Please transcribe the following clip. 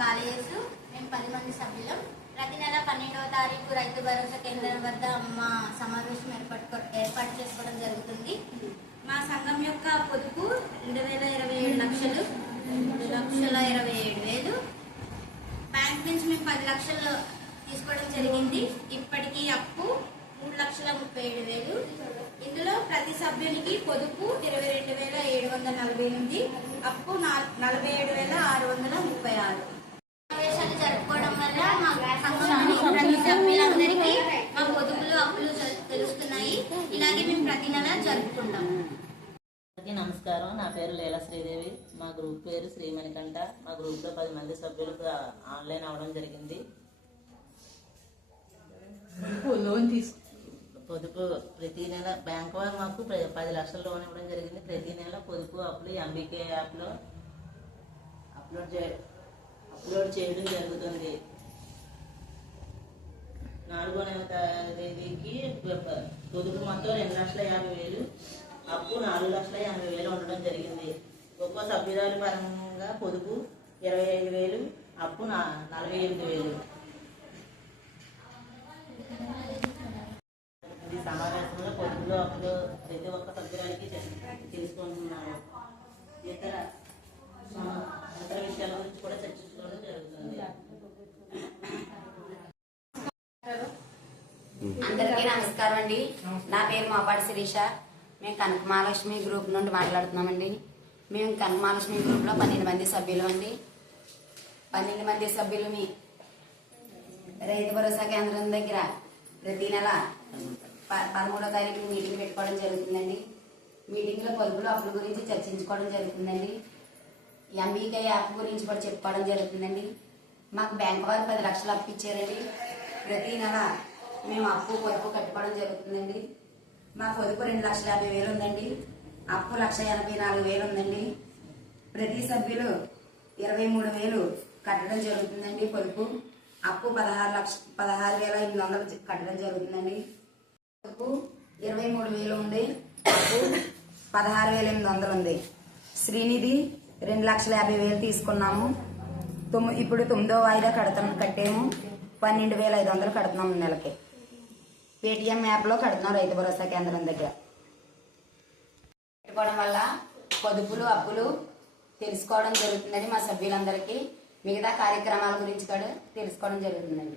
బాలయేసు. మేము 10 మంది సభ్యులం. ప్రతి నెల 12వ తారీఖు రైతు భరోసా కేంద్రం వద్ద మా సమావేశం ఏర్పాటు చేసుకోవడం జరుగుతుంది. మా సంఘం యొక్క పొదుపు 2027 లక్షలు, 2,27,000. బ్యాంక్ నుంచి మేము 10 లక్షలు తీసుకోవడం జరిగింది. ఇప్పటికీ అప్పు 3,37,000. ఇందులో ప్రతి సభ్యునికి పొదుపు 22,748, అప్పు 47,636. సమావేశాలు జరుపుకోవడం వల్ల మా సంఘంలోని ప్రతి సభ్యులందరికీ మా పొదుపులు అప్పులు తెలుస్తున్నాయి. ఇలాగే మేము ప్రతి నెల జరుపుకుంటాం. నమస్కారం. నా పేరు లీలా శ్రీదేవి. మా గ్రూప్ పేరు శ్రీమణికంఠ. మా గ్రూప్లో 10 మంది సభ్యులకు ఆన్లైన్ అవ్వడం జరిగింది. పొదుపు ప్రతి నెల బ్యాంక్ వారు మాకు 10 లక్షల లోన్ ఇవ్వడం జరిగింది. ప్రతి నెల పొదుపు అప్పులు ఎంబీకే యాప్లో అప్లోడ్ చేయడం జరుగుతుంది. 4వ తేదీకి పొదుపు మొత్తం 2,50,000, అప్పు 4,80,000 ఉండడం జరిగింది. ఒక్కో సభ్యురాలు పరంగా పొదుపు 25,000, అప్పు 48,000. ఈ సమావేశంలో పొదుపులు అప్పులు ప్రతి ఒక్క సభ్యురాలకి తెలుసుకుంటున్నాను. ఇతర విషయాల గురించి కూడా చర్చించుకోవడం జరుగుతుంది. అందరికీ నమస్కారం అండి. నా పేరు మాపాటి శిరీష. మేము కనక మహాలక్ష్మి గ్రూప్ నుండి మాట్లాడుతున్నామండి. మేము కనక మహాలక్ష్మి గ్రూప్లో 12 మంది సభ్యులు అండి. 12 మంది సభ్యులని రైతు భరోసా కేంద్రం దగ్గర ప్రతి నెల 13వ తారీఖు మీటింగ్ పెట్టుకోవడం జరుగుతుందండి. మీటింగ్లో పొదుపులు అప్పుల గురించి చర్చించుకోవడం జరుగుతుందండి. ఎంబీకే యాప్ గురించి కూడా చెప్పుకోవడం జరుగుతుందండి. మాకు బ్యాంక్ వారు 10 లక్షలు అప్పు ఇచ్చారండి. ప్రతి నెల మేము అప్పు పొదుపు కట్టుకోవడం జరుగుతుందండి. మా పొదుపు 2,50,000 ఉందండి. అప్పు 1,84,000 ఉందండి. ప్రతి సభ్యులు 23,000 కట్టడం జరుగుతుందండి. పొదుపు అప్పు 16,800 కట్టడం జరుగుతుందండి. పొదుపు 23,000 ఉంది. అప్పు 16,800 ఉంది. శ్రీనిధి 2,50,000 తీసుకున్నాము. ఇప్పుడు 9వ వాయిదా కట్టాము. 12,500 కడుతున్నాము నెలకి. పేటిఎం యాప్లో కడుతున్నాం రైతు భరోసా కేంద్రం దగ్గర. పెట్టుకోవడం వల్ల పొదుపులు అప్పులు తెలుసుకోవడం జరుగుతుందండి. మా సభ్యులందరికీ మిగతా కార్యక్రమాల గురించి కూడా తెలుసుకోవడం జరుగుతుందండి.